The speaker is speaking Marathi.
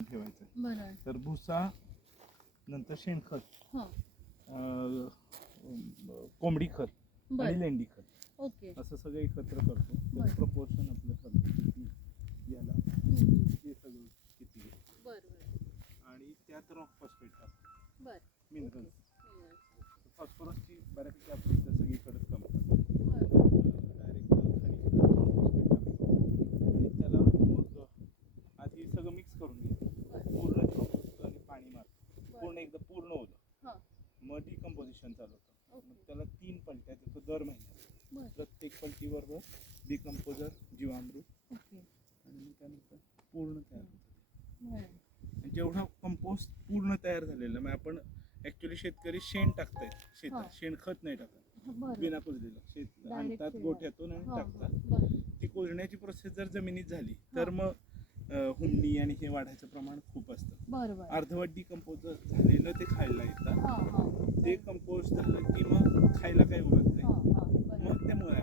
ठेवायचं. बरं. तर भुसा नंतर शेणखत, कोंबडी खत आणि लेंडी खत ओके. असं सगळं एकत्र करतो. बरं. प्रपोर्शन आपलं ठरतं किती याला हे सगळं किती घ्यायचं. बरं. आणि त्यात रॉक फॉस्फेट टाकतो. बरं. मिनरल्स. फॉस्फरसची बऱ्यापैकी आपली इथं सगळीकडेच कमतात. डायरेक्ट खनिज फॉस्फेट टाकतो आणि त्याला मग आधी सगळं मिक्स करून घेतो. पूर्ण कंपोस्ट आणि पाणी मारतो. पूर्ण एकदा पूर्ण ओलं. मग डिकम्पोजिशन चालू होतं. मग त्याला 3 पलट्या देतो दर महिन्यात. प्रत्येक पलटीबरोबर डिकम्पोजर, जीवामृत आणि मग त्यानंतर पूर्ण तयार होतं. जेवढा कंपोस्ट पूर्ण तयार झालेला मग आपण ऍक्च्युली शेतकरी शेण टाकतायत शेतात, शेणखत नाही टाकत. बिना कुजलेलं शेत आणतात गोठ्यातून आणि टाकतात. ती कुजण्याची प्रोसेस जर जमिनीत झाली तर मग हुमणी आणि हे वाढायचं प्रमाण खूप असतं. अर्धवट डिकम्पोज झालेलं ते खायला येतात. ते कंपोस्ट झालं की मग खायला काही उरत नाही. मग ते मुळ्या